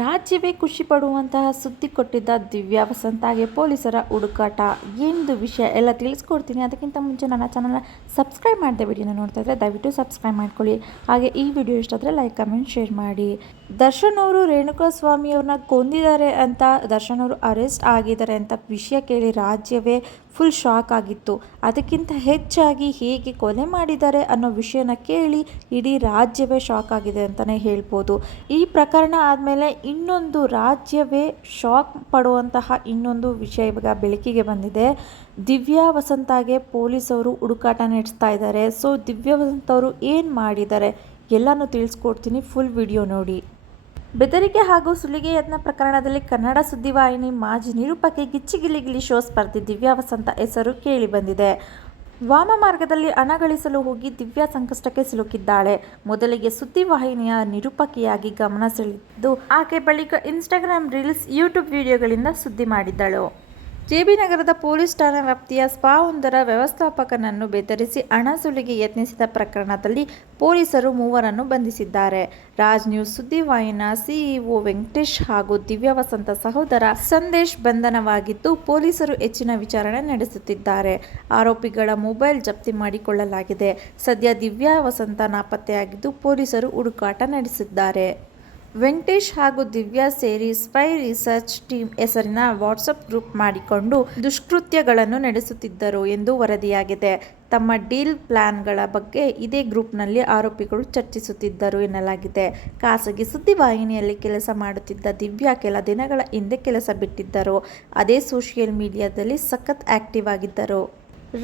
ರಾಜ್ಯವೇ ಖುಷಿ ಪಡುವಂತಹ ಸುದ್ದಿ ಕೊಟ್ಟಿದ್ದ ದಿವ್ಯಾ ವಸಂತಾಗೆ ಪೊಲೀಸರ ಹುಡುಕಾಟ. ಏನಿದು ವಿಷಯ ಎಲ್ಲ ತಿಳಿಸ್ಕೊಡ್ತೀನಿ. ಅದಕ್ಕಿಂತ ಮುಂಚೆ ನನ್ನ ಚಾನಲ್ನ ಸಬ್ಸ್ಕ್ರೈಬ್ ಮಾಡಿದೆ ವಿಡಿಯೋನ ನೋಡ್ತಾ ಇದ್ದರೆ ದಯವಿಟ್ಟು ಸಬ್ಸ್ಕ್ರೈಬ್ ಮಾಡ್ಕೊಳ್ಳಿ. ಹಾಗೆ ಈ ವಿಡಿಯೋ ಇಷ್ಟ ಆದರೆ ಲೈಕ್ ಕಮೆಂಟ್ ಶೇರ್ ಮಾಡಿ. ದರ್ಶನ್ ಅವರು ರೇಣುಕಾಸ್ವಾಮಿ ಅವ್ರನ್ನ ಕೊಂದಿದ್ದಾರೆ ಅಂತ, ದರ್ಶನ್ ಅವರು ಅರೆಸ್ಟ್ ಆಗಿದ್ದಾರೆ ಅಂತ ವಿಷಯ ಕೇಳಿ ರಾಜ್ಯವೇ ಫುಲ್ ಶಾಕ್ ಆಗಿತ್ತು. ಅದಕ್ಕಿಂತ ಹೆಚ್ಚಾಗಿ ಹೇಗೆ ಕೊಲೆ ಮಾಡಿದ್ದಾರೆ ಅನ್ನೋ ವಿಷಯನ ಕೇಳಿ ಇಡೀ ರಾಜ್ಯವೇ ಶಾಕ್ ಆಗಿದೆ ಅಂತಲೇ ಹೇಳ್ಬೋದು. ಈ ಪ್ರಕರಣ ಆದಮೇಲೆ ಇನ್ನೊಂದು ರಾಜ್ಯವೇ ಶಾಕ್ ಪಡುವಂತಹ ಇನ್ನೊಂದು ವಿಷಯ ಇವಾಗ ಬೆಳಕಿಗೆ ಬಂದಿದೆ. ದಿವ್ಯಾ ವಸಂತಾಗೆ ಪೊಲೀಸವರು ಹುಡುಕಾಟ ನಡೆಸ್ತಾ ಇದ್ದಾರೆ. ಸೊ ದಿವ್ಯಾ ವಸಂತ ಅವರು ಏನು ಮಾಡಿದ್ದಾರೆ ಎಲ್ಲನೂ ತಿಳಿಸ್ಕೊಡ್ತೀನಿ, ಫುಲ್ ವಿಡಿಯೋ ನೋಡಿ. ಬೆದರಿಕೆ ಹಾಗೂ ಸುಲಿಗೆ ಯತ್ನ ಪ್ರಕರಣದಲ್ಲಿ ಕನ್ನಡ ಸುದ್ದಿವಾಹಿನಿ ಮಾಜಿ ನಿರೂಪಕಿ ಗಿಚ್ಚಿ ಗಿಲಿ ಶೋ ಸ್ಪರ್ಧಿ ದಿವ್ಯಾ ವಸಂತ ಹೆಸರು ಕೇಳಿಬಂದಿದೆ. ವಾಮ ಮಾರ್ಗದಲ್ಲಿ ಹಣ ಗಳಿಸಲು ಹೋಗಿ ದಿವ್ಯಾ ಸಂಕಷ್ಟಕ್ಕೆ ಸಿಲುಕಿದ್ದಾಳೆ. ಮೊದಲಿಗೆ ಸುದ್ದಿವಾಹಿನಿಯ ನಿರೂಪಕಿಯಾಗಿ ಗಮನ ಸೆಳೆದಿದ್ದು ಆಕೆ ಬಳಿಕ ಇನ್ಸ್ಟಾಗ್ರಾಮ್ ರೀಲ್ಸ್, ಯೂಟ್ಯೂಬ್ ವಿಡಿಯೋಗಳಿಂದ ಸುದ್ದಿ ಮಾಡಿದ್ದಳು. ಜೆಬಿ ನಗರದ ಪೊಲೀಸ್ ಠಾಣಾ ವ್ಯಾಪ್ತಿಯ ಸ್ಪಾ ಒಂದರ ವ್ಯವಸ್ಥಾಪಕನನ್ನು ಬೆದರಿಸಿ ಹಣ ಸುಲಿಗೆ ಯತ್ನಿಸಿದ ಪ್ರಕರಣದಲ್ಲಿ ಪೊಲೀಸರು ಮೂವರನ್ನು ಬಂಧಿಸಿದ್ದಾರೆ. ರಾಜ್ ನ್ಯೂಸ್ ಸುದ್ದಿವಾಹಿನಿಯ ಸಿಇಒ ವೆಂಕಟೇಶ್ ಹಾಗೂ ದಿವ್ಯಾ ವಸಂತ ಸಹೋದರ ಸಂದೇಶ್ ಬಂಧನವಾಗಿದ್ದು ಪೊಲೀಸರು ಹೆಚ್ಚಿನ ವಿಚಾರಣೆ ನಡೆಸುತ್ತಿದ್ದಾರೆ. ಆರೋಪಿಗಳ ಮೊಬೈಲ್ ಜಪ್ತಿ ಮಾಡಿಕೊಳ್ಳಲಾಗಿದೆ. ಸದ್ಯ ದಿವ್ಯಾ ವಸಂತ ನಾಪತ್ತೆಯಾಗಿದ್ದು ಪೊಲೀಸರು ಹುಡುಕಾಟ ನಡೆಸಿದ್ದಾರೆ. ವೆಂಕಟೇಶ್ ಹಾಗೂ ದಿವ್ಯಾ ಸೇರಿ ಸ್ಪೈ ರಿಸರ್ಚ್ ಟೀಮ್ ಹೆಸರಿನ ವಾಟ್ಸಪ್ ಗ್ರೂಪ್ ಮಾಡಿಕೊಂಡು ದುಷ್ಕೃತ್ಯಗಳನ್ನು ನಡೆಸುತ್ತಿದ್ದರು ಎಂದು ವರದಿಯಾಗಿದೆ. ತಮ್ಮ ಡೀಲ್ ಪ್ಲಾನ್ಗಳ ಬಗ್ಗೆ ಇದೇ ಗ್ರೂಪ್ನಲ್ಲಿ ಆರೋಪಿಗಳು ಚರ್ಚಿಸುತ್ತಿದ್ದರು ಎನ್ನಲಾಗಿದೆ. ಖಾಸಗಿ ಸುದ್ದಿವಾಹಿನಿಯಲ್ಲಿ ಕೆಲಸ ಮಾಡುತ್ತಿದ್ದ ದಿವ್ಯಾ ಕೆಲ ದಿನಗಳ ಹಿಂದೆ ಕೆಲಸ ಬಿಟ್ಟಿದ್ದರು. ಅದೇ ಸೋಷಿಯಲ್ ಮೀಡಿಯಾದಲ್ಲಿ ಸಖತ್ ಆಕ್ಟಿವ್ ಆಗಿದ್ದರು.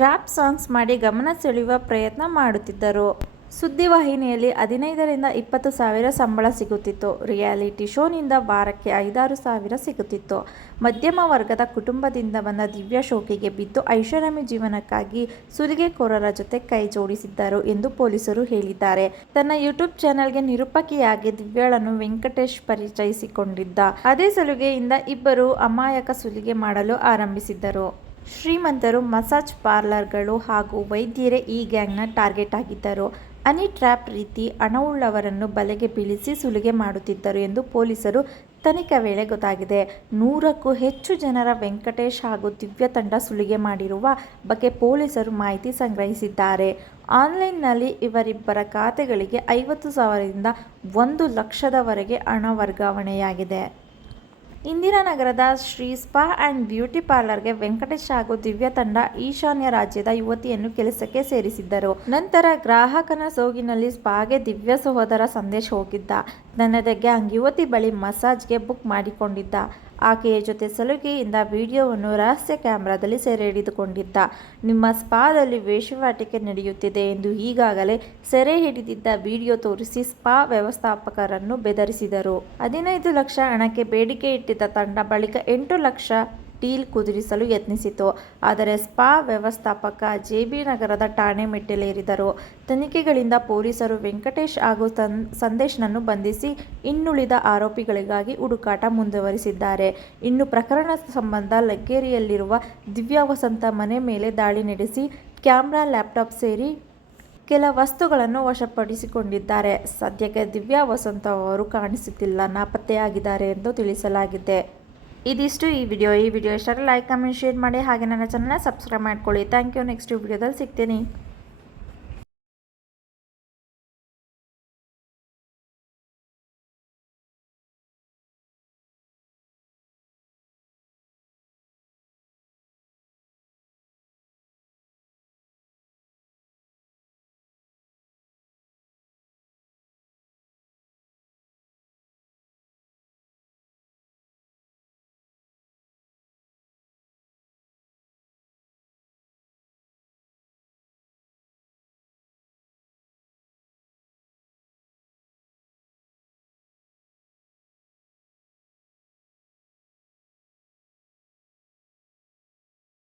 ರ್ಯಾಪ್ ಸಾಂಗ್ಸ್ ಮಾಡಿ ಗಮನ ಸೆಳೆಯುವ ಪ್ರಯತ್ನ ಮಾಡುತ್ತಿದ್ದರು. ಸುದ್ದಿವಾಹಿನಿಯಲ್ಲಿ 15ರಿಂದ 20 ಸಾವಿರ ಸಂಬಳ ಸಿಗುತ್ತಿತ್ತು. ರಿಯಾಲಿಟಿ ಶೋನಿಂದ ವಾರಕ್ಕೆ 5-6 ಸಾವಿರ ಸಿಗುತ್ತಿತ್ತು. ಮಧ್ಯಮ ವರ್ಗದ ಕುಟುಂಬದಿಂದ ಬಂದ ದಿವ್ಯಾ ಶೋಕಿಗೆ ಬಿದ್ದು ಐಷಾರಾಮಿ ಜೀವನಕ್ಕಾಗಿ ಸುಲಿಗೆಕೋರರ ಜೊತೆ ಕೈ ಜೋಡಿಸಿದ್ದರು ಎಂದು ಪೊಲೀಸರು ಹೇಳಿದ್ದಾರೆ. ತನ್ನ ಯೂಟ್ಯೂಬ್ ಚಾನೆಲ್ಗೆ ನಿರೂಪಕಿಯಾಗಿ ದಿವ್ಯಾಳನ್ನು ವೆಂಕಟೇಶ್ ಪರಿಚಯಿಸಿಕೊಂಡಿದ್ದ. ಅದೇ ಸಲುಗೆಯಿಂದ ಇಬ್ಬರು ಅಮಾಯಕ ಸುಲಿಗೆ ಮಾಡಲು ಆರಂಭಿಸಿದ್ದರು. ಶ್ರೀಮಂತರು, ಮಸಾಜ್ ಪಾರ್ಲರ್ಗಳು ಹಾಗೂ ವೈದ್ಯರೇ ಈ ಗ್ಯಾಂಗ್ನ ಟಾರ್ಗೆಟ್ ಆಗಿದ್ದರು. ಹನಿ ಟ್ರ್ಯಾಪ್ ರೀತಿ ಹಣವುಳ್ಳವರನ್ನು ಬಲೆಗೆ ಬೀಳಿಸಿ ಸುಲಿಗೆ ಮಾಡುತ್ತಿದ್ದರು ಎಂದು ಪೊಲೀಸರು ತನಿಖೆ ವೇಳೆ ಗೊತ್ತಾಗಿದೆ. 100ಕ್ಕೂ ಹೆಚ್ಚು ಜನರ ವೆಂಕಟೇಶ್ ಹಾಗೂ ದಿವ್ಯಾ ತಂಡ ಸುಲಿಗೆ ಮಾಡಿರುವ ಬಗ್ಗೆ ಪೊಲೀಸರು ಮಾಹಿತಿ ಸಂಗ್ರಹಿಸಿದ್ದಾರೆ. ಆನ್ಲೈನ್ನಲ್ಲಿ ಇವರಿಬ್ಬರ ಖಾತೆಗಳಿಗೆ 50,000ರಿಂದ 1 ಲಕ್ಷದವರೆಗೆ ಹಣ ವರ್ಗಾವಣೆಯಾಗಿದೆ. ಇಂದಿರಾನಗರದ ಶ್ರೀ ಸ್ಪಾ ಆ್ಯಂಡ್ ಬ್ಯೂಟಿ ಪಾರ್ಲರ್ಗೆ ವೆಂಕಟೇಶ್ ಹಾಗೂ ದಿವ್ಯಾ ತಂಡ ಈಶಾನ್ಯ ರಾಜ್ಯದ ಯುವತಿಯನ್ನು ಕೆಲಸಕ್ಕೆ ಸೇರಿಸಿದ್ದರು. ನಂತರ ಗ್ರಾಹಕನ ಸೋಗಿನಲ್ಲಿ ಸ್ಪಾಗೆ ದಿವ್ಯಾ ಸಹೋದರ ಸಂದೇಶ್ ಹೋಗಿದ್ದ. ತನ್ನದೇ ಗ್ಯಾಂಗ್ ಯುವತಿ ಬಳಿ ಮಸಾಜ್ಗೆ ಬುಕ್ ಮಾಡಿಕೊಂಡಿದ್ದ. ಆಕೆಯ ಜೊತೆ ಸಲುಗೆಯಿಂದ ವಿಡಿಯೋವನ್ನು ರಹಸ್ಯ ಕ್ಯಾಮೆರಾದಲ್ಲಿ ಸೆರೆ ಹಿಡಿದುಕೊಂಡಿದ್ದ. ನಿಮ್ಮ ಸ್ಪಾದಲ್ಲಿ ವೇಶ್ಯಾವಾಟಿಕೆ ನಡೆಯುತ್ತಿದೆ ಎಂದು ಈಗಾಗಲೇ ಸೆರೆ ಹಿಡಿದಿದ್ದ ವಿಡಿಯೋ ತೋರಿಸಿ ಸ್ಪಾ ವ್ಯವಸ್ಥಾಪಕರನ್ನು ಬೆದರಿಸಿದರು. 15 ಲಕ್ಷ ಹಣಕ್ಕೆ ಬೇಡಿಕೆ ಇಟ್ಟಿದ್ದ ತಂಡ ಬಳಿಕ 8 ಲಕ್ಷ ಡೀಲ್ ಕುದುರಿಸಲು ಯತ್ನಿಸಿತು. ಆದರೆ ಸ್ಪಾ ವ್ಯವಸ್ಥಾಪಕ ಜೆಬಿ ನಗರದ ಠಾಣೆ ಮೆಟ್ಟಿಲೇರಿದರು. ತನಿಖೆಗಳಿಂದ ಪೊಲೀಸರು ವೆಂಕಟೇಶ್ ಹಾಗೂ ಸಂದೇಶ್ನನ್ನು ಬಂಧಿಸಿ ಇನ್ನುಳಿದ ಆರೋಪಿಗಳಿಗಾಗಿ ಹುಡುಕಾಟ ಮುಂದುವರಿಸಿದ್ದಾರೆ. ಇನ್ನು ಪ್ರಕರಣ ಸಂಬಂಧ ಲಗ್ಗೆರೆಯಲ್ಲಿರುವ ದಿವ್ಯಾ ವಸಂತ ಮನೆ ಮೇಲೆ ದಾಳಿ ನಡೆಸಿ ಕ್ಯಾಮ್ರಾ, ಲ್ಯಾಪ್ಟಾಪ್ ಸೇರಿ ಕೆಲ ವಸ್ತುಗಳನ್ನು ವಶಪಡಿಸಿಕೊಂಡಿದ್ದಾರೆ. ಸದ್ಯಕ್ಕೆ ದಿವ್ಯಾ ವಸಂತ ಅವರು ಕಾಣಿಸುತ್ತಿಲ್ಲ, ನಾಪತ್ತೆಯಾಗಿದ್ದಾರೆ ಎಂದು ತಿಳಿಸಲಾಗಿದೆ. ಇದಿಷ್ಟು ಈ ವಿಡಿಯೋ ಇಷ್ಟ ಲೈಕ್ ಕಮೆಂಟ್ ಶೇರ್ ಮಾಡಿ. ಹಾಗೆ ನನ್ನ ಚಾನಲ್ನ ಸಬ್ಸ್ಕ್ರೈಬ್ ಮಾಡ್ಕೊಳ್ಳಿ. Thank you. ನೆಕ್ಸ್ಟ್ ವಿಡಿಯೋದಲ್ಲಿ ಸಿಗ್ತೀನಿ.